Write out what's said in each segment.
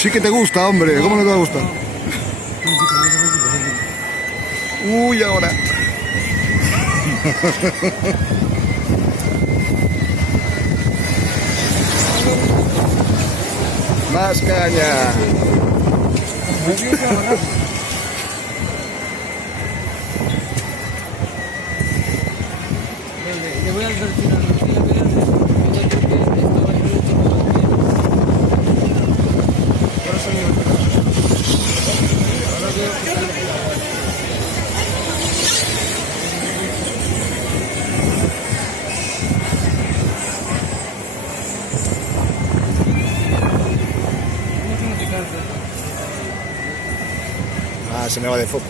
Sí que te gusta, hombre. ¿Cómo no te va a gustar? Uy, ahora. Más caña. Le voy a advertir a los días verdes. Yo creo que esto va a ir mucho más bien. Por eso digo, ahora veo que sale. ¿Cómo se te cansa? Ah, se me va de foco.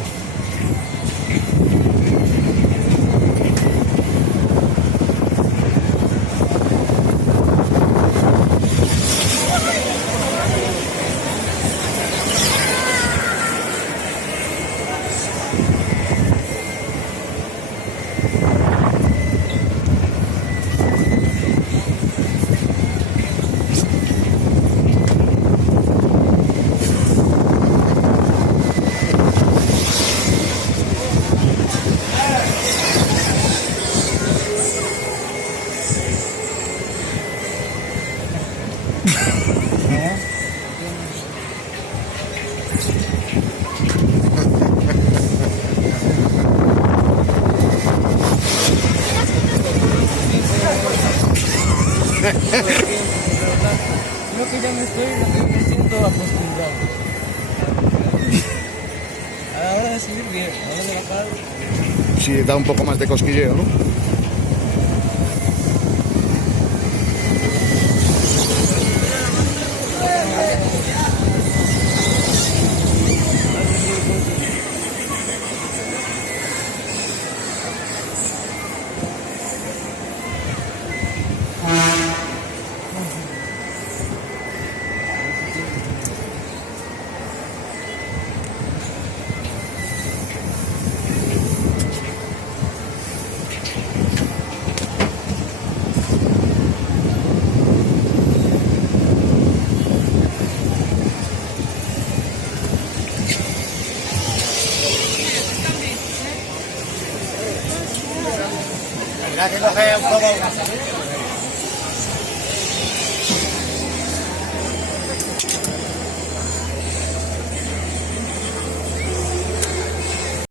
Creo que ya me siento acostumbrado. A la hora de subir bien, a la hora de bajar. Sí, da un poco más de cosquilleo, ¿no? Tendrá que coger un poco.